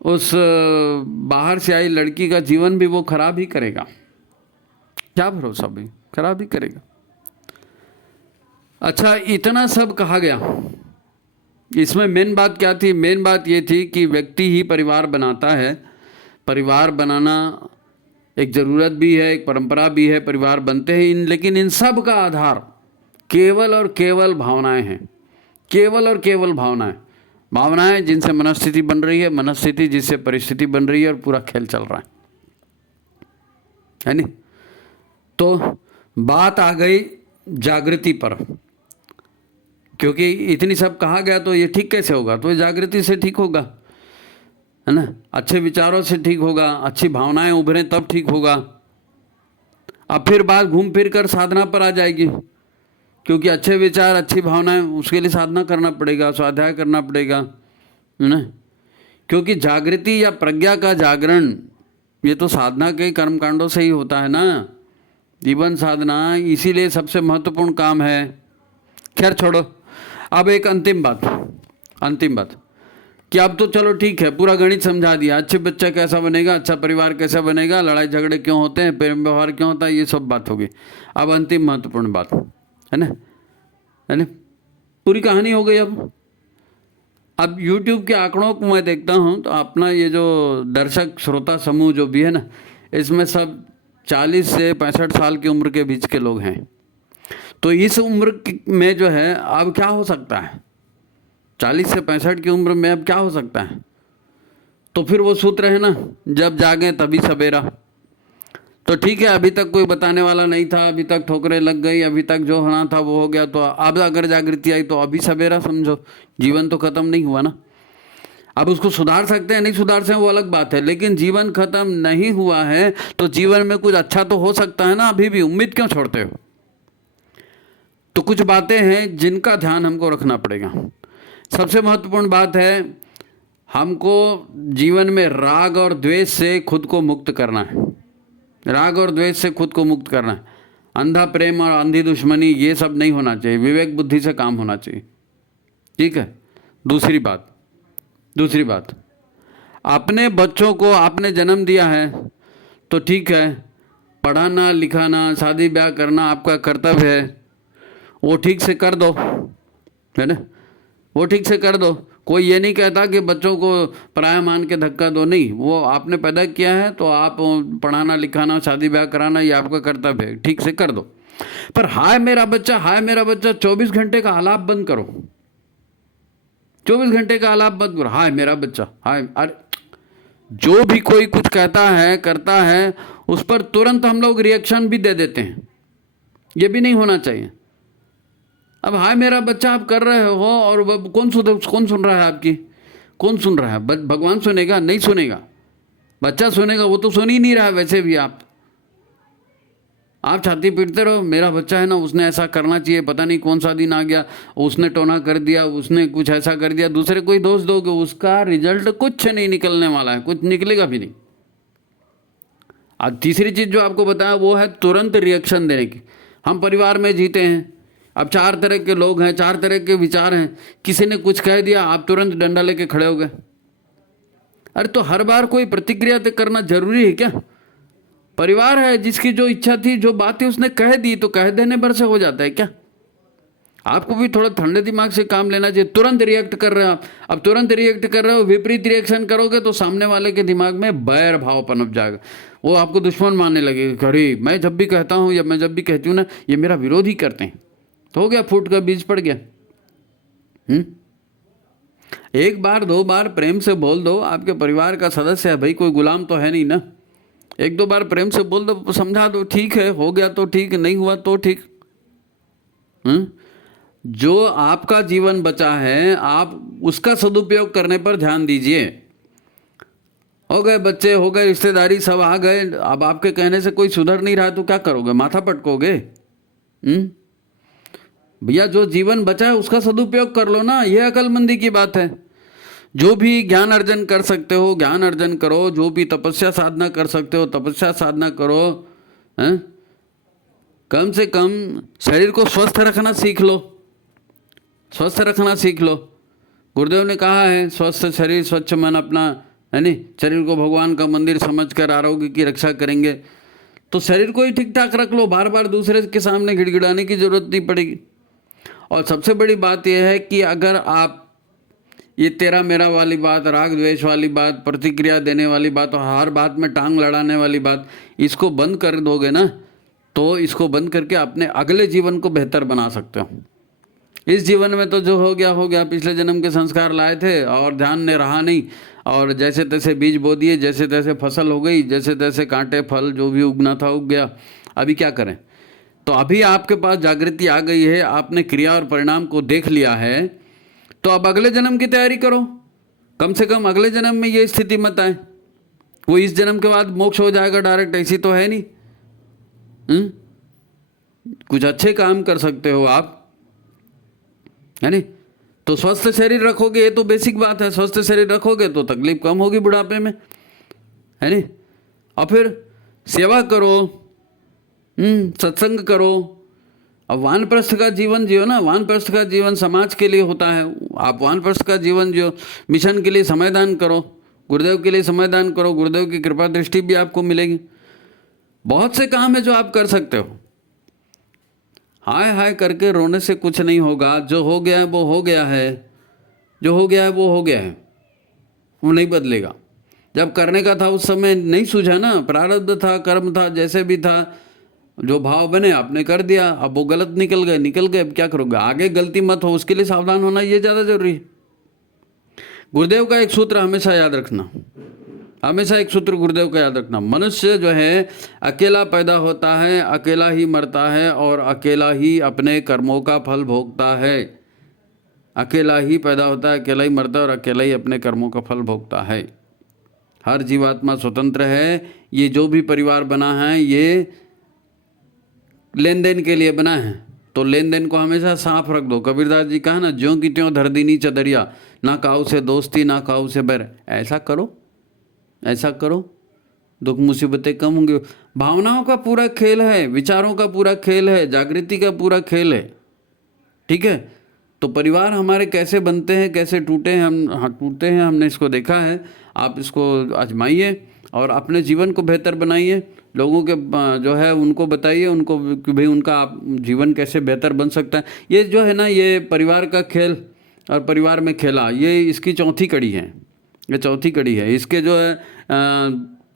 उस बाहर से आई लड़की का जीवन भी वो खराब ही करेगा। क्या भरोसा भाई, खराब ही करेगा। अच्छा, इतना सब कहा गया, इसमें मेन बात क्या थी? मेन बात ये थी कि व्यक्ति ही परिवार बनाता है। परिवार बनाना एक ज़रूरत भी है, एक परंपरा भी है, परिवार बनते हैं लेकिन इन सब का आधार केवल और केवल भावनाएं हैं। केवल और केवल भावनाएं जिनसे मनस्थिति बन रही है, मनस्थिति जिससे परिस्थिति बन रही है, और पूरा खेल चल रहा है नहीं। तो बात आ गई जागृति पर, क्योंकि इतनी सब कहा गया तो ये ठीक कैसे होगा? तो जागृति से ठीक होगा, है ना। अच्छे विचारों से ठीक होगा, अच्छी भावनाएं उभरें तब ठीक होगा। अब फिर बात घूम फिर कर साधना पर आ जाएगी, क्योंकि अच्छे विचार अच्छी भावनाएं, उसके लिए साधना करना पड़ेगा, स्वाध्याय करना पड़ेगा, है ना। क्योंकि जागृति या प्रज्ञा का जागरण ये तो साधना के कर्मकांडों से ही होता है ना। जीवन साधना इसीलिए सबसे महत्वपूर्ण काम है। खैर छोड़ो, अब एक अंतिम बात कि अब तो चलो ठीक है, पूरा गणित समझा दिया, अच्छे बच्चा कैसा बनेगा, अच्छा परिवार कैसा बनेगा, लड़ाई झगड़े क्यों होते हैं, प्रेम व्यवहार क्यों होता है, ये सब बात होगी। अब अंतिम महत्वपूर्ण बात है ना, पूरी कहानी हो गई। अब YouTube के आंकड़ों को मैं देखता हूँ तो अपना ये जो दर्शक श्रोता समूह जो भी है ना, इसमें सब 40 से 65 साल की उम्र के बीच के लोग हैं। तो इस उम्र में जो है अब क्या हो सकता है? 40 से 65 की उम्र में अब क्या हो सकता है? तो फिर वो सूत्र है ना, जब जागें तभी सवेरा। तो ठीक है, अभी तक कोई बताने वाला नहीं था, अभी तक ठोकरें लग गई, अभी तक जो होना था वो हो गया, तो अब अगर जागृति आई तो अभी सवेरा समझो। जीवन तो खत्म नहीं हुआ ना। अब उसको सुधार सकते हैं नहीं सुधार सकते वो अलग बात है, लेकिन जीवन खत्म नहीं हुआ है तो जीवन में कुछ अच्छा तो हो सकता है ना। अभी भी उम्मीद क्यों छोड़ते हो? तो कुछ बातें हैं जिनका ध्यान हमको रखना पड़ेगा। सबसे महत्वपूर्ण बात है, हमको जीवन में राग और द्वेष से खुद को मुक्त करना है। राग और द्वेष से खुद को मुक्त करना है। अंधा प्रेम और अंधी दुश्मनी ये सब नहीं होना चाहिए, विवेक बुद्धि से काम होना चाहिए। ठीक है। दूसरी बात, अपने बच्चों को आपने जन्म दिया है तो ठीक है, पढ़ाना लिखाना शादी ब्याह करना आपका कर्तव्य है, वो ठीक से कर दो, है ना, वो ठीक से कर दो। कोई ये नहीं कहता कि बच्चों को पराया मान के धक्का दो, नहीं, वो आपने पैदा किया है तो आप पढ़ाना लिखाना शादी ब्याह कराना ये आपका कर्तव्य है, ठीक से कर दो। पर हाय मेरा बच्चा 24 घंटे का आलाप बंद करो, 24 घंटे का आलाप बंद करो, हाय मेरा बच्चा, हाय। अरे जो भी कोई कुछ कहता है करता है उस पर तुरंत हम लोग रिएक्शन भी दे देते हैं, ये भी नहीं होना चाहिए। अब हाय मेरा बच्चा आप कर रहे हो और कौन सुन रहा है आपकी, कौन सुन रहा है? भगवान सुनेगा? नहीं सुनेगा। बच्चा सुनेगा? वो तो सुन ही नहीं रहा है। वैसे भी आप छाती पीटते रहो, मेरा बच्चा है ना, उसने ऐसा करना चाहिए, पता नहीं कौन सा दिन आ गया, उसने टोना कर दिया, उसने कुछ ऐसा कर दिया, दूसरे कोई दोष दोगे, उसका रिजल्ट कुछ नहीं निकलने वाला है, कुछ निकलेगा भी नहीं। अब तीसरी चीज़ जो आपको बताया वो है तुरंत रिएक्शन देने की। हम परिवार में जीते हैं, अब 4 तरह के लोग हैं, 4 तरह के विचार हैं, किसी ने कुछ कह दिया आप तुरंत डंडा लेके खड़े हो गए। अरे तो हर बार कोई प्रतिक्रिया करना जरूरी है क्या? परिवार है, जिसकी जो इच्छा थी, जो बात थी उसने कह दी, तो कह देने भर से हो जाता है क्या? आपको भी थोड़ा ठंडे दिमाग से काम लेना चाहिए। तुरंत रिएक्ट कर रहे हो आप, अब तुरंत रिएक्ट कर रहे हो, विपरीत रिएक्शन करोगे तो सामने वाले के दिमाग में बैर भाव पनप जाएगा, वो आपको दुश्मन मानने लगेगा। अरे मैं जब भी कहता हूँ या मैं जब भी कहती हूँ ना, ये मेरा विरोध ही करते हैं, तो हो गया, फूट का बीज पड़ गया। एक बार 2 बार प्रेम से बोल दो, आपके परिवार का सदस्य है भाई, कोई गुलाम तो है नहीं ना। 1-2 बार प्रेम से बोल दो, समझा दो, ठीक है, हो गया तो ठीक, नहीं हुआ तो ठीक। जो आपका जीवन बचा है आप उसका सदुपयोग करने पर ध्यान दीजिए। हो गए बच्चे, हो गए रिश्तेदारी, सब आ गए, अब आपके कहने से कोई सुधर नहीं रहा तो क्या करोगे? माथा पटकोगे? भैया जो जीवन बचा है उसका सदुपयोग कर लो ना, यह अकलमंदी की बात है। जो भी ज्ञान अर्जन कर सकते हो ज्ञान अर्जन करो, जो भी तपस्या साधना कर सकते हो तपस्या साधना करो, हैं? कम से कम शरीर को स्वस्थ रखना सीख लो, स्वस्थ रखना सीख लो। गुरुदेव ने कहा है स्वस्थ शरीर स्वच्छ मन अपना, है नहीं, शरीर को भगवान का मंदिर समझकर आरोग्य की रक्षा करेंगे। तो शरीर को ही ठीक ठाक रख लो, बार बार दूसरे के सामने गिड़गिड़ाने की जरूरत नहीं पड़ेगी। और सबसे बड़ी बात यह है कि अगर आप ये तेरा मेरा वाली बात, राग द्वेष वाली बात, प्रतिक्रिया देने वाली बात और हर बात में टांग लड़ाने वाली बात, इसको बंद कर दोगे ना, तो इसको बंद करके अपने अगले जीवन को बेहतर बना सकते हो। इस जीवन में तो जो हो गया हो गया, पिछले जन्म के संस्कार लाए थे और ध्यान ने रहा नहीं, और जैसे तैसे बीज बो दिए, जैसे तैसे फसल हो गई, जैसे तैसे कांटे फल जो भी उगना था उग गया। अभी क्या करें? तो अभी आपके पास जागृति आ गई है, आपने क्रिया और परिणाम को देख लिया है, तो अब अगले जन्म की तैयारी करो। कम से कम अगले जन्म में ये स्थिति मत आए, वो इस जन्म के बाद मोक्ष हो जाएगा डायरेक्ट, ऐसी तो है नहीं। कुछ अच्छे काम कर सकते हो आप, है नहीं? तो स्वस्थ शरीर रखोगे, ये तो बेसिक बात है, स्वस्थ शरीर रखोगे तो तकलीफ कम होगी बुढ़ापे में, है नहीं? और फिर सेवा करो, सत्संग करो। अब वानप्रस्थ का जीवन जियो ना, वानप्रस्थ का जीवन समाज के लिए होता है। आप वानप्रस्थ का जीवन जियो, मिशन के लिए समयदान करो, गुरुदेव के लिए समयदान करो, गुरुदेव की कृपा दृष्टि भी आपको मिलेगी। बहुत से काम है जो आप कर सकते हो। हाय हाय करके रोने से कुछ नहीं होगा। जो हो गया है वो हो गया है, जो हो गया है वो हो गया है, वो नहीं बदलेगा। जब करने का था उस समय नहीं सूझा ना, प्रारब्ध था, कर्म था, जैसे भी था, जो भाव बने आपने कर दिया, अब वो गलत निकल गए, अब क्या करोगे? आगे गलती मत हो, उसके लिए सावधान होना ये ज़्यादा जरूरी है। गुरुदेव का एक सूत्र हमेशा याद रखना, हमेशा एक सूत्र गुरुदेव का याद रखना, मनुष्य जो है अकेला पैदा होता है, अकेला ही मरता है और अकेला ही अपने कर्मों का फल भोगता है। अकेला ही पैदा होता है, अकेला ही मरता है और अकेला ही अपने कर्मों का फल भोगता है। हर जीवात्मा स्वतंत्र है। ये जो भी परिवार बना है ये लेन देन के लिए बना है, तो लेन देन को हमेशा साफ रख दो। कबीरदास जी कहा ना, ज्यों की त्यों धर दीनी चदरिया, ना काऊ से दोस्ती ना काऊ से बैर। ऐसा करो, ऐसा करो, दुख मुसीबतें कम होंगे। भावनाओं का पूरा खेल है, विचारों का पूरा खेल है, जागृति का पूरा खेल है। ठीक है, तो परिवार हमारे कैसे बनते हैं, कैसे टूटे हैं, टूटते हैं, हमने इसको देखा है। आप इसको आजमाइए और अपने जीवन को बेहतर बनाइए। लोगों के जो है उनको बताइए, उनको कि भाई उनका जीवन कैसे बेहतर बन सकता है। ये जो है ना, ये परिवार का खेल और परिवार में खेला, ये इसकी चौथी कड़ी है। ये चौथी कड़ी है। इसके जो है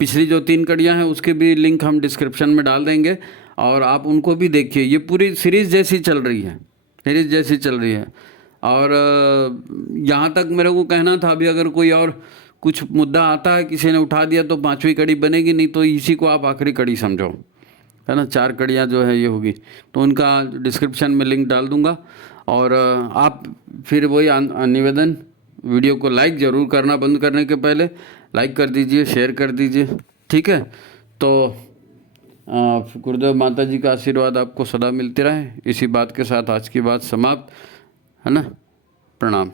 पिछली जो 3 कड़ियाँ हैं उसके भी लिंक हम डिस्क्रिप्शन में डाल देंगे और आप उनको भी देखिए। ये पूरी सीरीज़ जैसी चल रही है, सीरीज़ जैसी चल रही है। और यहाँ तक मेरे को कहना था, अभी अगर कोई और कुछ मुद्दा आता है, किसी ने उठा दिया, तो 5वीं कड़ी बनेगी, नहीं तो इसी को आप आखिरी कड़ी समझो, है ना। 4 कड़ियाँ जो है ये होगी, तो उनका डिस्क्रिप्शन में लिंक डाल दूँगा। और आप फिर वही निवेदन, वीडियो को लाइक ज़रूर करना, बंद करने के पहले लाइक कर दीजिए, शेयर कर दीजिए। ठीक है, तो गुरुदेव माता जी का आशीर्वाद आपको सदा मिलते रहे। इसी बात के साथ आज की बात समाप्त, है ना। प्रणाम।